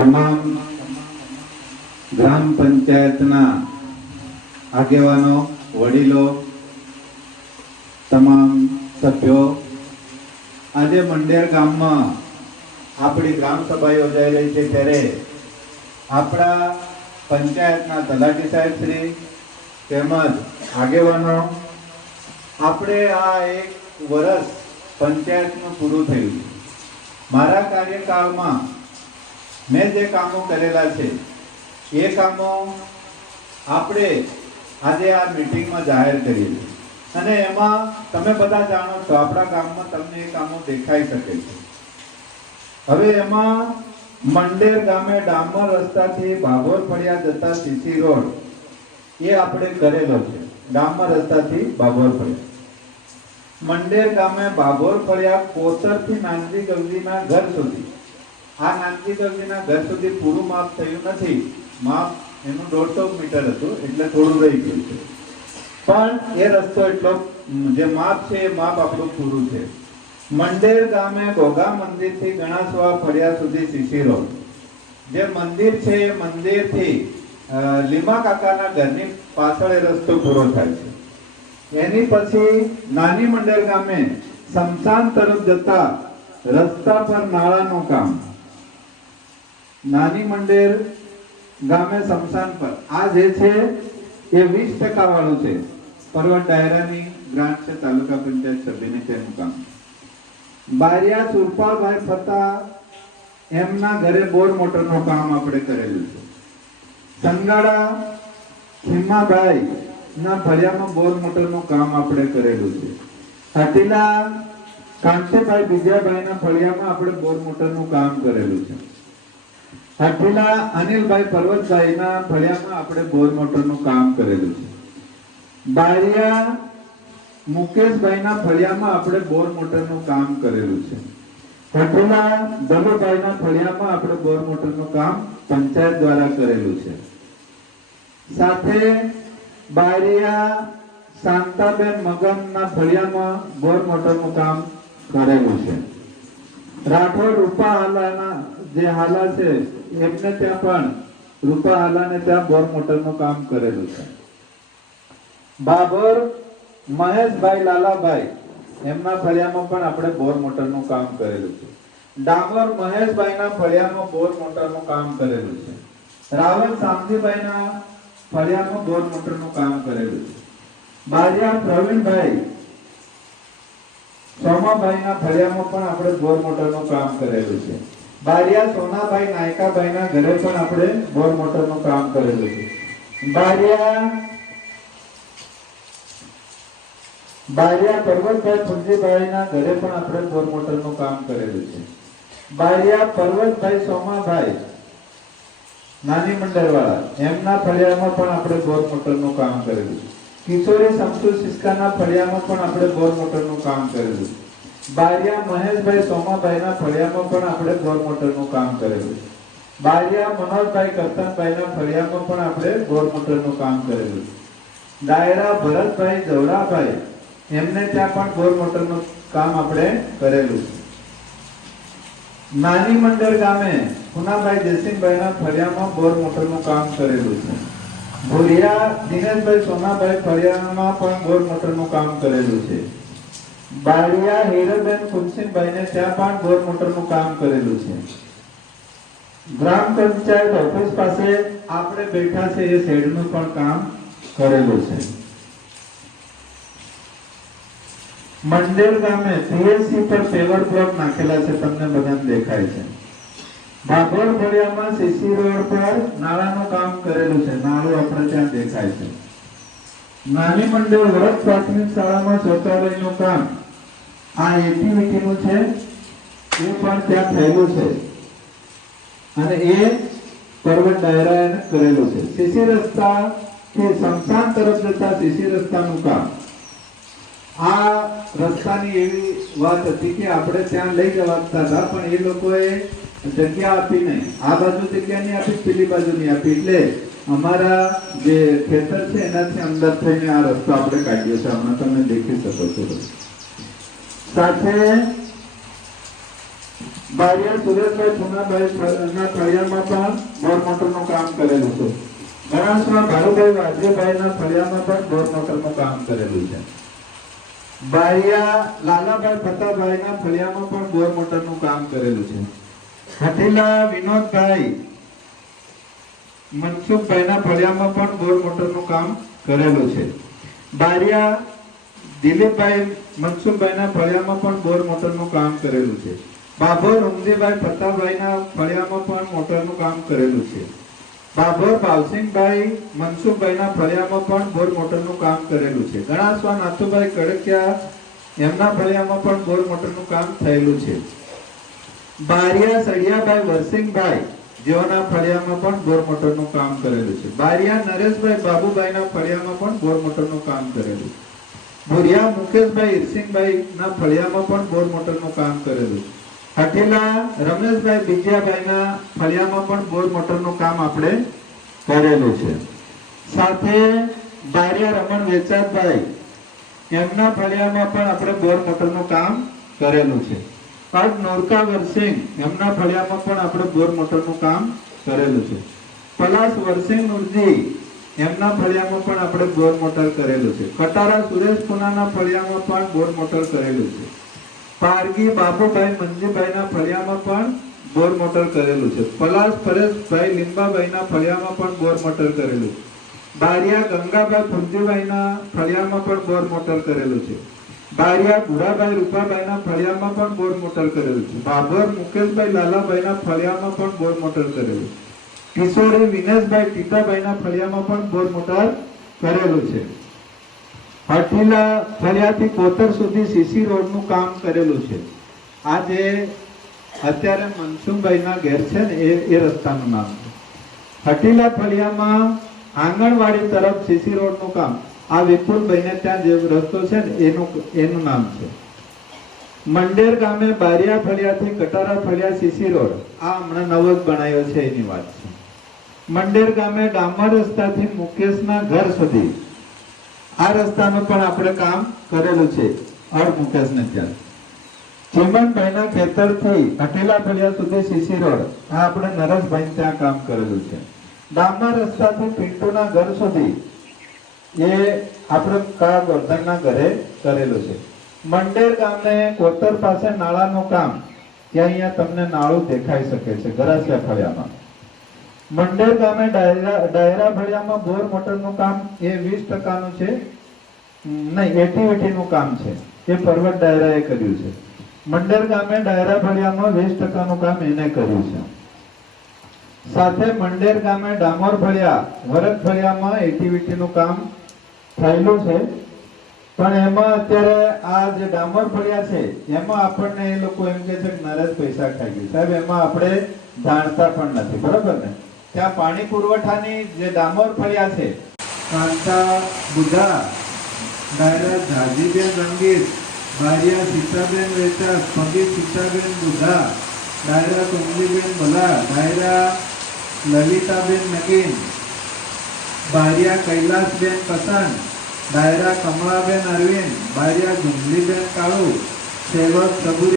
તમામ ગ્રામ પંચાયતના આગેવાનો, વડીલો, તમામ સભ્યો, આજે મંડેર ગામમાં આપણી ગ્રામ સભા યોજાઈ રહી છે ત્યારે આપણા પંચાયતના તલાટી સાહેબ શ્રી તેમજ આગેવાનો, આપણે આ એક વર્ષ પંચાયતનું પૂરું થયું. મારા કાર્યકાળમાં મેં જે કામો કરેલા છે એ કામો આપણે આજે આ મીટિંગમાં જાહેર કરીએ છીએ અને એમાં તમે બધા જાણો છો આપણા ગામમાં તમને એ કામો દેખાઈ શકે છે. હવે એમાં મંડેર ગામે ડામર રસ્તાથી બાબોર ફળિયા જતા સીસી રોડ એ આપણે કરેલો છે. ડામર રસ્તાથી બાબોર ફળિયા, મંડેર ગામે બાબોર ફળિયા કોતરથી નાનજી ગવજીના ઘર સુધી, આ નાનજી ગવજીના ઘર સુધી પૂરું માપ થયું નથી. માપ એનું 150 મીટર હતું એટલે થોડું રહી ગયું છે, પણ એ રસ્તો એટલો જે માપ છે એ માપ આપણું પૂરું છે. મંડેર ગામે ગોગા મંદિરથી ગણાસવા ફળિયા સુધી સીસી રોડ, જે મંદિર છે એ મંદિરથી લીમા કાકાના ઘરની પાછળ એ રસ્તો પૂરો થાય છે. એની પછી નાની મંડેર ગામે શમશાન તરફ જતા રસ્તા પર નાળાનું કામ, નાની મંડેર ગામે શમશાન પર આ જે છે એ 20% વાળું છે. પર્વત ડાયરાની ગ્રાન્ટ છે, તાલુકા પંચાયત સભ્યને તેનું કામ. બારિયા સુરપાલભાઈ ફતા એમના ઘરે બોર મોટરનું કામ આપણે કરેલું છે. સંગાડા ખીમાભાઈ ના ફળિયામાં બોર મોટરનું કામ આપણે કરેલું છે. હાટીલા કાંતિભાઈ બીજાભાઈના ફળિયામાં આપણે બોર મોટરનું કામ કરેલું છે. હાટીલા અનિલભાઈ પર્વતભાઈના ફળિયામાં આપણે બોર મોટરનું કામ કરેલું છે. બારિયા મુકેશભાઈના ફળિયામાં આપણે બોર મોટરનું કામ કરેલું છે. હાટીલા દલુભાઈના ફળિયામાં આપણે બોર મોટરનું કામ પંચાયત દ્વારા કરેલું છે. સાથે બારિયા શાંતાબેન મગનના ફળિયામાં બોર મોટરનું કામ કરેલું છે. રાઠોડ રૂપા હાલાના જે હાલા છે એમને ત્યાં પણ રૂપા હાલાને ત્યાં બોર મોટરનું કામ કરેલું છે. બાબર મહેશભાઈ લાલાભાઈ એમના ફળિયામાં પણ આપણે બોર મોટરનું કામ કરેલું છે. ડામર મહેશભાઈના ફળિયામાં બોર મોટરનું કામ કરેલું છે. રાવલ શામજીભાઈના ફળિયામાં બોર મોટરનું કામ કરેલું છે. બારિયા પ્રવીણભાઈ સોમાભાઈના ફળિયામાં પણ આપણે બોર મોટરનું કામ કરેલું છે. બારિયા સોનાભાઈ નાયકાભાઈના ઘરે પણ આપણે બોર મોટરનું કામ કરેલું છે. બારિયા પર્વતભાઈ ફુલજીભાઈના ઘરે પણ આપણે બોર મોટરનું કામ કરેલું છે. બારિયા પર્વતભાઈ સોમાભાઈ નાની મંડળવાળા એમના ફળિયામાં પણ આપણે બોર મોટરનું કામ કરેલું છે. કિશોરી સમસુ સિસ્કાના ફળિયામાં પણ આપણે બોર મોટરનું કામ કરેલું છે. બારિયા મહેશભાઈ સોમાભાઈના ફળિયામાં પણ આપણે બોર મોટરનું કામ કરેલું છે. બારિયા મનોહરભાઈ કરતનભાઈના ફળિયામાં પણ આપણે બોર મોટરનું કામ કરેલું છે. ડાયરા ભરતભાઈ જવડાભાઈ એમને ત્યાં પણ બોર મોટરનું કામ આપણે કરેલું છે. નાની મંડળ ગામે પુનાભાઈ જયસિંહભાઈના ફળિયામાં બોર મોટરનું કામ કરેલું છે. ભોરિયા દિનેશભાઈ સોનાભાઈ ફળિયામાં પણ બોર મોટરનું કામ કરેલું છે. બારિયા હીરાબેન કુલસિંહભાઈને ત્યાં પણ બોર મોટરનું કામ કરેલું છે. ગ્રામ પંચાયત ઓફિસ પાસે આપણે બેઠા છે એ શેડનું પણ કામ કરેલું છે. મંડેર ગામે પીએસસી પર પેવર બ્લોક નાખેલા છે, તમને બધાને દેખાય છે. બાબોર ફળિયામાં સીસી રોડ પર નાળાનું કામ કરેલું છે. નાળું આપણે ત્યાં દેખાય છે. નાની મંડળ વરદ પ્રાથમિક શાળામાં શૌચાલયનું કામ આ એક્ટિવિટીનું છે એ પણ ત્યાં થયેલું છે અને એ પર્વત ડાયરાએ કરેલું છે. સીસી રસ્તા કે શમશાન તરફ જતા સીસી રસ્તાનું કામ, આ રસ્તાની એવી વાત હતી કે આપણે ત્યાં લઈ જવાતા હતા પણ એ લોકોએ જગ્યા આપી નહીં. આ બાજુ જગ્યા નહીં આપી, પેલી બાજુ નહીં આપી, એટલે અમારા જે ખેતર છે એનાથી અંદર થઈને આ રસ્તો આપણે કાઢ્યો છે. હમણાં તમે દેખી શકો છો. સાથે બારિયા સુરેશભાઈ પુનાભાઈ ના ફળિયામાં પણ બોર મોટરનું કામ કરેલું છે. ગણાસમાં ભારુભાઈ વાજેભાઈના ફળિયામાં પણ બોર મોટરનું કામ કરેલું છે. બારિયા લાલાભાઈ ફતાભાઈના ફળિયામાં પણ બોર મોટરનું કામ કરેલું છે. હઠીલા વિનોદભાઈ મનસુખભાઈના ફળિયામાં પણ બોર મોટરનું કામ કરેલું છે. બારિયા દિલીપભાઈ મનસુખભાઈના ફળિયામાં પણ બોર મોટરનું કામ કરેલું છે. બાભોર રૂમજીભાઈ ફતાભાઈના ફળિયામાં પણ મોટરનું કામ કરેલું છે. બાભોર ભાવસિંહભાઈ મનસુખભાઈના ફળિયામાં પણ બોર મોટરનું કામ કરેલું છે. ગણાસવા નાથુભાઈ કડકિયા એમના ફળિયામાં પણ બોર મોટરનું કામ થયેલું છે. બારિયા સળિયાભાઈ વરસિંહભાઈ જેઓના ફળિયામાં પણ બોર મોટરનું કામ કરેલું છે. બારિયા નરેશભાઈ બાબુભાઈના ફળિયામાં પણ બોર મોટરનું કામ કરેલું છે. ભુરિયા મુકેશભાઈ ઈરસિંહભાઈ ના ફળિયામાં પણ બોર મોટરનું કામ કરેલું છે. હઠીલા રમેશભાઈ બીજાભાઈના ફળિયામાં પણ બોર મોટરનું કામ આપણે કરેલું છે. સાથે બારિયા રમણ વેચાતભાઈ એમના ફળિયામાં પણ આપણે બોર મોટરનું કામ કરેલું છે. પાટ નોરકા વરસિંહ એમના ફળિયામાં પણ આપણે બોર મોટરનું કામ કરેલું છે. પલાસ વરસિંહ નુરજી એમના ફળિયામાં પણ આપણે બોર મોટર કરેલું છે. કટારા સુરેશ પુનાના ફળિયામાં પણ બોર મોટર કરેલું છે. પારગી બાબુભાઈ મંજીભાઈના ફળિયામાં પણ બોર મોટર કરેલું છે. પલાસ પરેશભાઈ લીંબાભાઈના ફળિયામાં પણ બોર મોટર કરેલું છે. બારિયા ગંગાભાઈ ફુલજીભાઈના ફળિયામાં પણ બોર મોટર કરેલું છે. બારિયા ભુરાભાઈ રૂપાભાઈના ફળિયામાં પણ બોર મોટર કરેલું છે. બાબર મુકેશભાઈ લાલાભાઈના ફળિયામાં પણ બોર મોટર કરેલું છે. કિશોરી વિનેશભાઈ ટીટાભાઈના ફળિયામાં પણ બોર મોટર કરેલું છે. હઠીલા ફળિયાથી કોતર સુધી સીસી રોડનું કામ કરેલું છે. આ જે અત્યારે મનસુખભાઈના ઘેર છે ને એ રસ્તાનું નામ છે. હઠીલા ફળિયામાં આંગણવાડી તરફ સીસી રોડનું કામ, આ વિપુલભાઈને ત્યાં જે રસ્તો છે ને એનું નામ છે. મંડેર ગામે બારિયા ફળિયાથી કટારા ફળિયા સીસી રોડ, આ હમણાં નવો જ બનાવ્યો છે એની વાત છે. મંડેર ગામે ડામર રસ્તાથી મુકેશના ઘર સુધી આ રસ્તાનું પણ આપણે કામ કરેલું છે. અડ મુકેશને ત્યાં ચીમનભાઈના ખેતરથી હઠીલા ફળિયા સુધી સીસી રોડ, આ આપણે નરેશભાઈ ત્યાં કામ કરેલું છે. ડામર રસ્તાથી પિન્ટુના ઘર સુધી એ આપણે કા ગોરધનના ઘરે કરેલું છે. મંડેર ગામે કોતર પાસે નાળાનું કામ, ત્યાં અહીંયા તમને નાળું દેખાઈ શકે છે ગરાસિયા ફળિયામાં. મંડેર ગામે ડાયરા ફળિયામાં બોર મોટરનું કામ એ 20% છે, નહીં એટીવીટીનું કામ છે, એ પર્વત ડાયરાએ કર્યું છે. મંડેર ગામે ડાયરા ફળિયામાં 20%નું કામ એને કર્યું છે. સાથે મંડેર ગામે ડામોર ફળિયા વરદ ફળિયામાં એટીવીટીનું કામ થયેલું છે. પણ એમાં અત્યારે આ જે ડામોર ફળિયા છે એમાં આપણને એ લોકો એમ કે છે કે નરેશ પૈસા ખાઈ ગયું. સાહેબ એમાં આપણે જાણતા પણ નથી, બરોબર ને? ત્યાં પાણી પુરવઠાની જે ડામોર ફળિયા છે, કાંતા બુધા, ડાયરા જાજીબેન રંગીત, બારિયા સીતાબેન વેચા, પગી સીતાબેન બુધા, ડાયરા કમલીબેન ભલા, ડાયરા લલિતાબેન નગીન, બારિયા કૈલાસબેન પસંદ, ડાયરા કમળાબેન અરવિંદ, બારિયા જુમલીબેન કાળુ, સેવક સબુરી